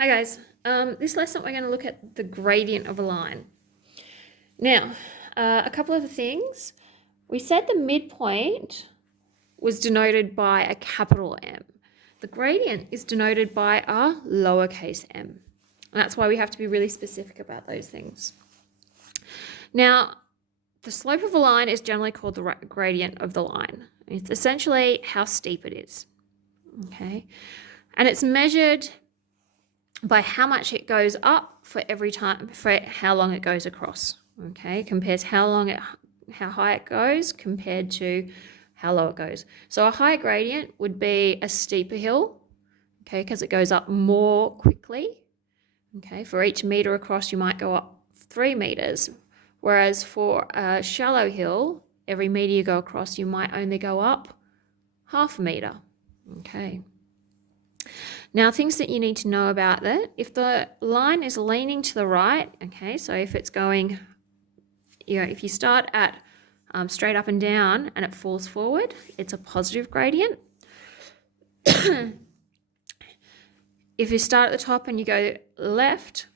Hi guys, this lesson we're going to look at the gradient of a line. Now, a couple of things. We said the midpoint was denoted by a capital M. The gradient is denoted by a lowercase m. And that's why we have to be really specific about those things. Now, the slope of a line is generally called the gradient of the line. It's essentially how steep it is. Okay, and it's measured by how much it goes up for every time, for how long it goes across. Okay, compares how high it goes compared to how low it goes. So a high gradient would be a steeper hill, okay, because it goes up more quickly. Okay, for each meter across, you might go up 3 meters, whereas for a shallow hill, every meter you go across, you might only go up half a meter. Okay. Now, things that you need to know about that, if the line is leaning to the right, okay, so if it's going, if you start at straight up and down and it falls forward, it's a positive gradient. If you start at the top and you go left,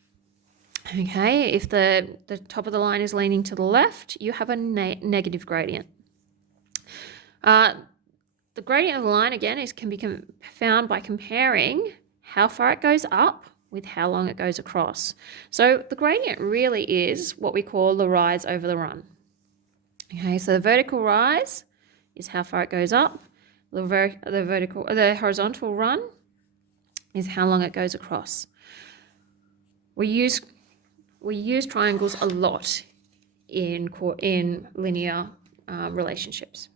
okay, if the top of the line is leaning to the left, you have a negative gradient. The gradient of the line, again, can be found by comparing how far it goes up with how long it goes across. So the gradient really is what we call the rise over the run. Okay, so the vertical rise is how far it goes up. The horizontal run is how long it goes across. We use triangles a lot in linear relationships.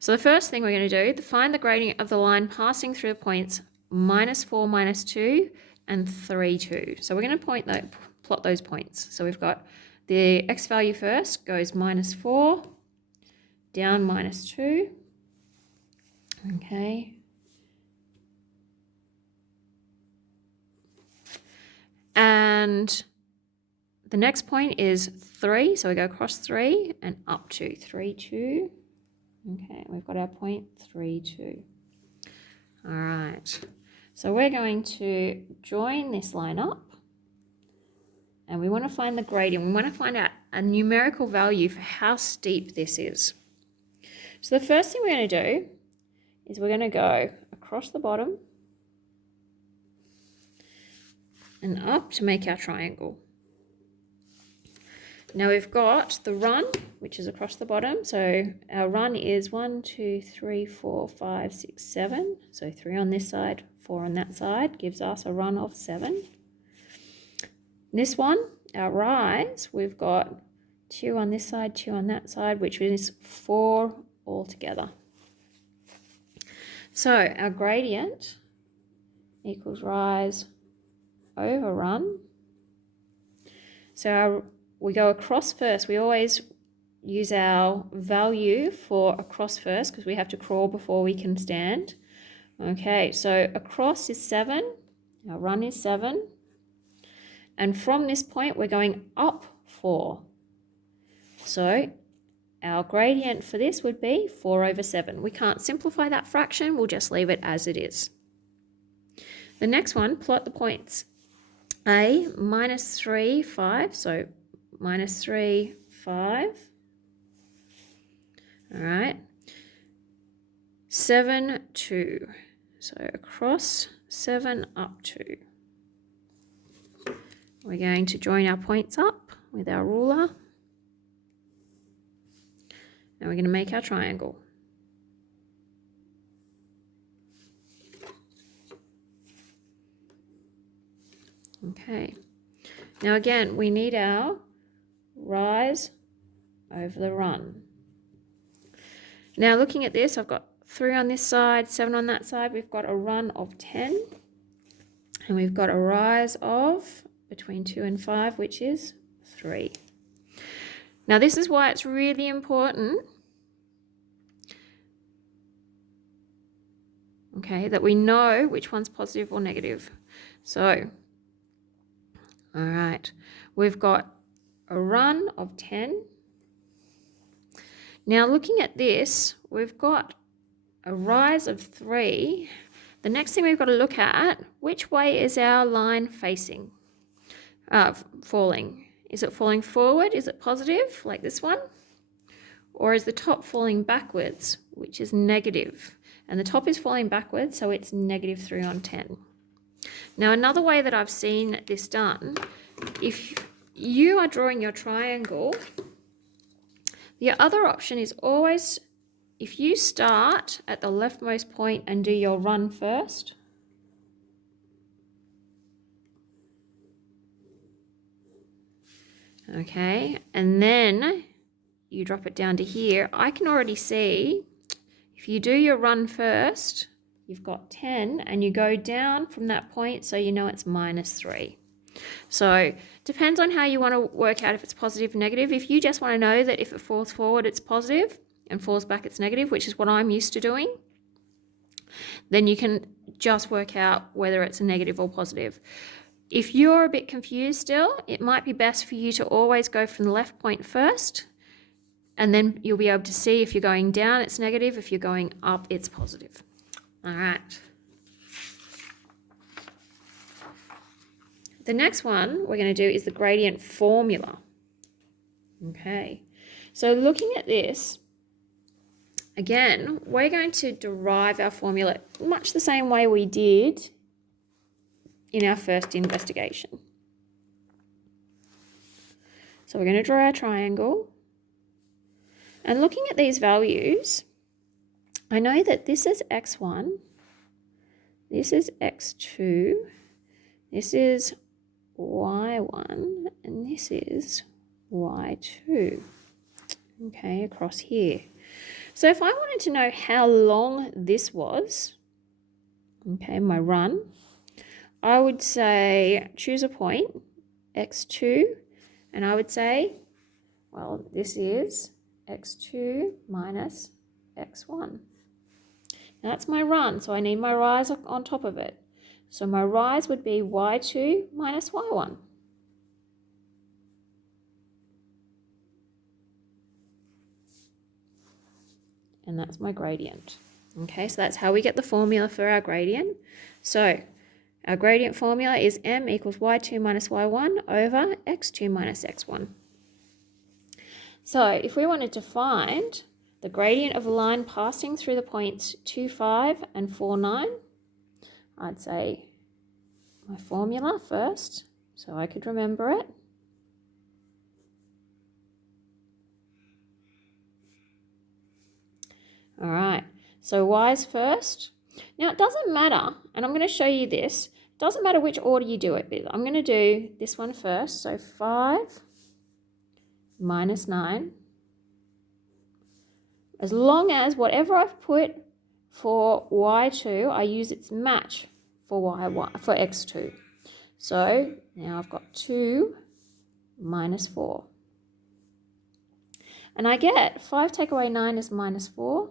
So the first thing we're going to do, find the gradient of the line passing through the points -4, -2, and 3, 2. So we're going to plot those points. So we've got the x value first goes -4, down -2. Okay. And the next point is 3. So we go across 3 and up to 3, 2. Okay, we've got our point 3, 2. All right, so we're going to join this line up and we want to find the gradient. We want to find out a numerical value for how steep this is. So the first thing we're going to do is we're going to go across the bottom and up to make our triangle. Now we've got the run, which is across the bottom. So our run is 1, 2, 3, 4, 5, 6, 7. So 3 on this side, 4 on that side, gives us a run of 7. This one, our rise, we've got 2 on this side, 2 on that side, which is 4 altogether. So our gradient equals rise over run. So we go across first. We always use our value for across first because we have to crawl before we can stand. Okay, so across is 7. Our run is 7. And from this point, we're going up 4. So our gradient for this would be 4 over 7. We can't simplify that fraction. We'll just leave it as it is. The next one, plot the points. A, -3, 5. So -3, 5. All right. 7, 2. So across 7, up 2. We're going to join our points up with our ruler. And we're going to make our triangle. Okay. Now again, we need our rise over the run. Now looking at this, I've got 3 on this side, 7 on that side. We've got a run of 10. And we've got a rise of between 2 and 5, which is 3. Now this is why it's really important, okay, that we know which one's positive or negative. So, all right, we've got a run of 10. Now looking at this, we've got a rise of 3, The next thing we've got to look at, which way is our line facing? Falling. Is it falling forward? Is it positive, like this one? Or is the top falling backwards, which is negative? And the top is falling backwards, so it's -3 on 10. Now, another way that I've seen this done, if you are drawing your triangle, the other option is always, if you start at the leftmost point and do your run first, okay, and then you drop it down to here, I can already see if you do your run first, you've got 10 and you go down from that point, so you know it's -3. So depends on how you want to work out if it's positive or negative. If you just want to know that if it falls forward it's positive and falls back it's negative, which is what I'm used to doing, then you can just work out whether it's a negative or positive. If you're a bit confused still, it might be best for you to always go from the left point first, and then you'll be able to see if you're going down it's negative, if you're going up it's positive. All right. The next one we're going to do is the gradient formula. Okay, so looking at this, again, we're going to derive our formula much the same way we did in our first investigation. So we're going to draw our triangle. And looking at these values, I know that this is x1, this is x2, this is y1, and this is y2, okay, across here. So if I wanted to know how long this was, okay, my run, I would say choose a point, x2, and I would say, well, this is x2 minus x1. Now that's my run, so I need my rise on top of it. So my rise would be y2 minus y1. And that's my gradient. Okay, so that's how we get the formula for our gradient. So our gradient formula is m equals y2 minus y1 over x2 minus x1. So if we wanted to find the gradient of a line passing through the points 2, 5 and 4, 9, I'd say my formula first so I could remember it. All right, so y's first. Now it doesn't matter, and I'm going to show you this. It doesn't matter which order you do it with. I'm going to do this one first. So 5 minus 9. As long as whatever I've put for y2, I use its match for y1 for x2. So now I've got 2 minus 4. And I get 5 take away 9 is minus 4.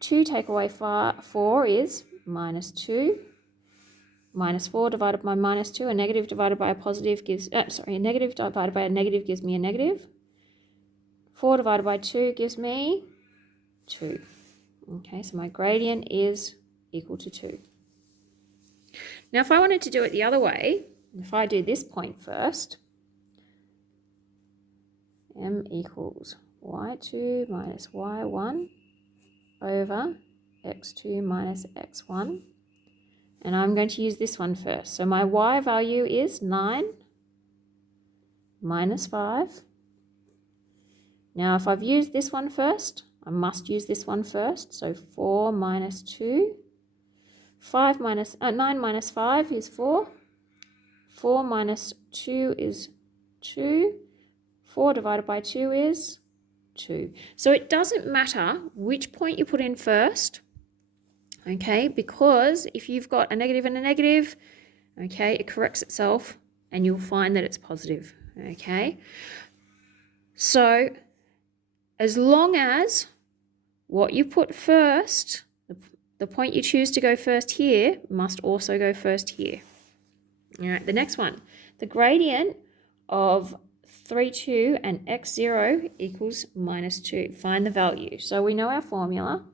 2 take away 4 is minus 2. Minus 4 divided by minus 2, a negative divided by a positive gives, a negative divided by a negative gives me a negative. 4 divided by 2 gives me 2. Okay, so my gradient is equal to 2. Now, if I wanted to do it the other way, if I do this point first, m equals y2 minus y1 over x2 minus x1. And I'm going to use this one first. So my y value is 9 minus 5. Now, if I've used this one first, I must use this one first. So 4 minus 2. 9 minus 5 is 4. 4 minus 2 is 2. 4 divided by 2 is 2. So it doesn't matter which point you put in first, okay, because if you've got a negative and a negative, okay, it corrects itself and you'll find that it's positive, okay. So as long as what you put first, the point you choose to go first here must also go first here. All right, the next one, the gradient of 3, 2 and x0 equals minus 2. Find the value. So we know our formula.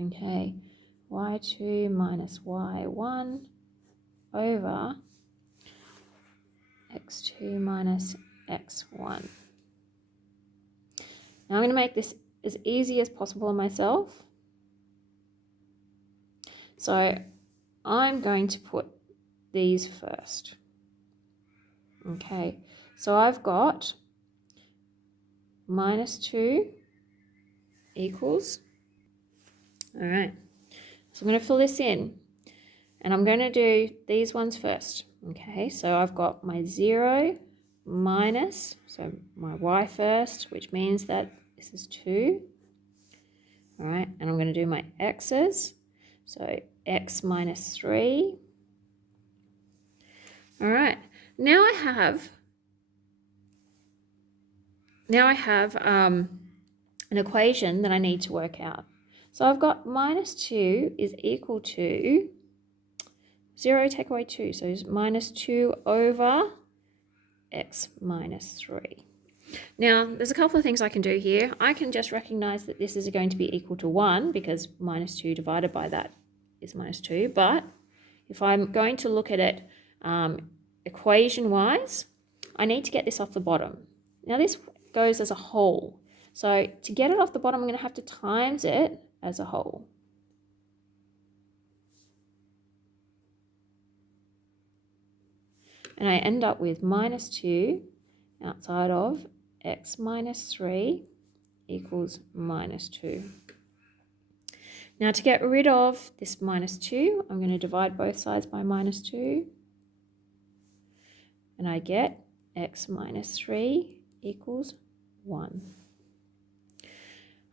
Okay, y2 minus y1 over x2 minus x1. Now I'm going to make this as easy as possible on myself. So I'm going to put these first. Okay, so I've got minus 2 equals, all right, so I'm going to fill this in, and I'm going to do these ones first. Okay, so I've got my 0 minus, so my y first, which means that this is 2. All right, and I'm going to do my x's, so x minus 3. All right, now I have an equation that I need to work out. So I've got minus 2 is equal to 0 take away 2, so it's minus 2 over x minus 3. Now, there's a couple of things I can do here. I can just recognize that this is going to be equal to 1 because minus 2 divided by that is minus 2. But if I'm going to look at it equation-wise, I need to get this off the bottom. Now, this goes as a whole. So to get it off the bottom, I'm going to have to times it as a whole. And I end up with minus 2 outside of x minus 3 equals minus 2. Now to get rid of this minus 2, I'm going to divide both sides by minus 2. And I get x minus 3 equals 1.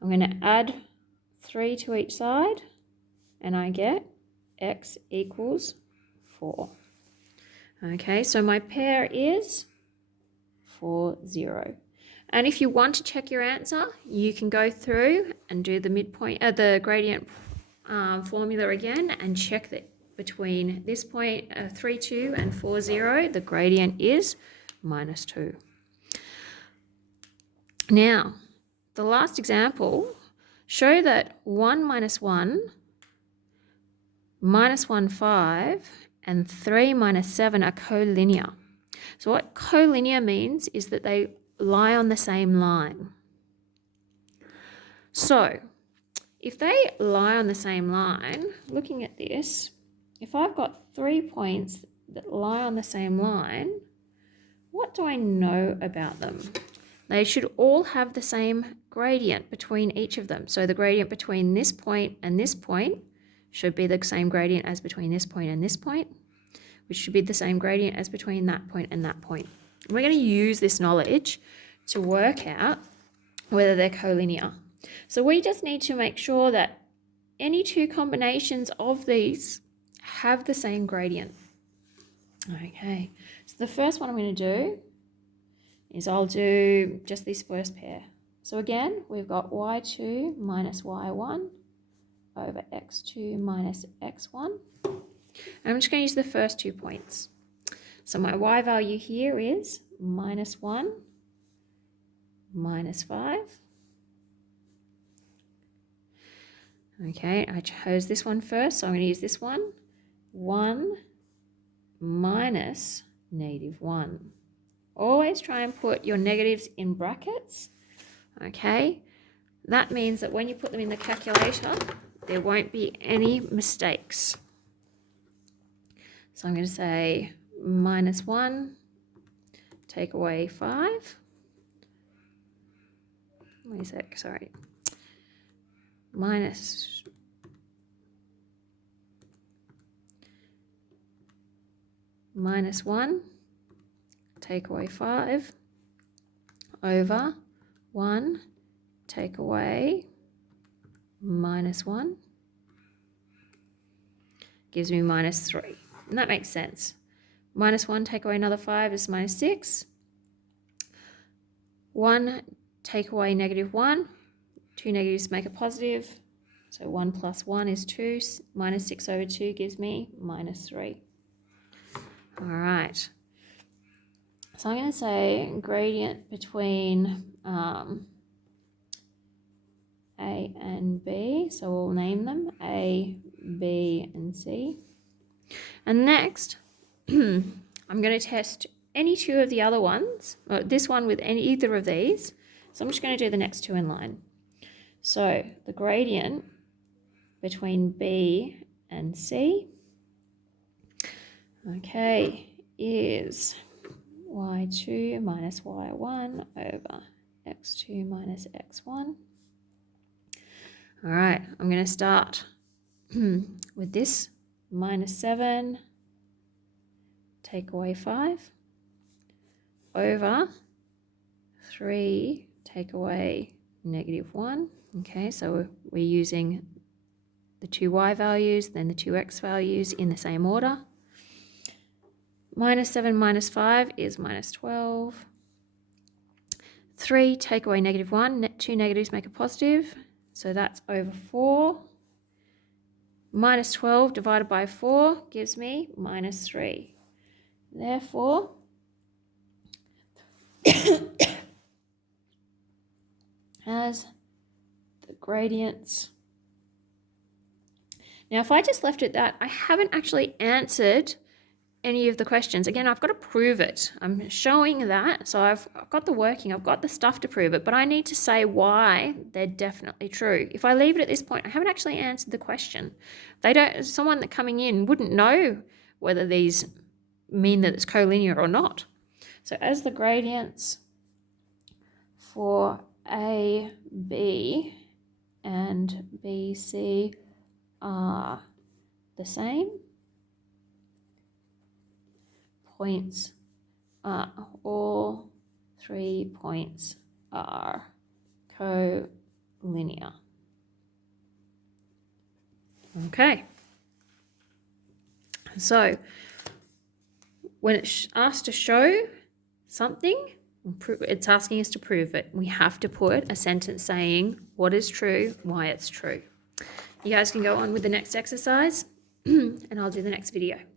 I'm going to add 3 to each side, and I get x equals 4. Okay, so my pair is 4, 0. And if you want to check your answer, you can go through and do the midpoint, the gradient formula again, and check that between this point, 3, 2 and 4, 0, the gradient is minus 2. Now, the last example, show that 1 minus 1, minus 1, 5, and 3 minus 7 are collinear. So what collinear means is that they lie on the same line. So if they lie on the same line, looking at this, if I've got 3 points that lie on the same line, what do I know about them? They should all have the same gradient between each of them. So the gradient between this point and this point should be the same gradient as between this point and this point, which should be the same gradient as between that point and that point. And we're going to use this knowledge to work out whether they're collinear. So we just need to make sure that any two combinations of these have the same gradient. Okay, so the first one I'm going to do is I'll do just this first pair. So again, we've got y2 minus y1 over x2 minus x1. And I'm just going to use the first 2 points. So my y value here is minus 1, minus 5. Okay, I chose this one first, so I'm going to use this one. 1 minus negative 1. Always try and put your negatives in brackets. Okay, that means that when you put them in the calculator, there won't be any mistakes. So I'm going to say minus 1, take away 5. Wait a sec, sorry. Minus 1, take away 5, over 1, take away minus 1, gives me minus 3. And that makes sense. Minus 1, take away another 5 is minus 6. 1, take away negative 1. 2 negatives make a positive. So 1 plus 1 is 2. Minus 6 over 2 gives me minus 3. All right. So I'm going to say gradient between A and B. So we'll name them A, B, and C. And next, I'm going to test any two of the other ones, or this one with either of these. So I'm just going to do the next two in line. So the gradient between B and C, okay, is y2 minus y1 over x2 minus x1. All right, I'm going to start with this minus 7, take away 5, over 3, take away -1. Okay, so we're using the two y values, then the two x values in the same order. Minus 7 minus 5 is minus 12. 3, take away -1. Two negatives make a positive. So that's over 4. Minus 12 divided by 4 gives me minus 3. Therefore, as the gradients. Now, if I just left it that, I haven't actually answered any of the questions. Again, I've got to prove it. I'm showing that, so I've got the working, I've got the stuff to prove it, but I need to say why they're definitely true. If I leave it at this point, I haven't actually answered the question. Someone that coming in wouldn't know whether these mean that it's collinear or not. So as the gradients for A, B, and B, C are the same, points all 3 points are collinear. Okay. So when it's asked to show something, it's asking us to prove it. We have to put a sentence saying what is true, why it's true. You guys can go on with the next exercise, and I'll do the next video.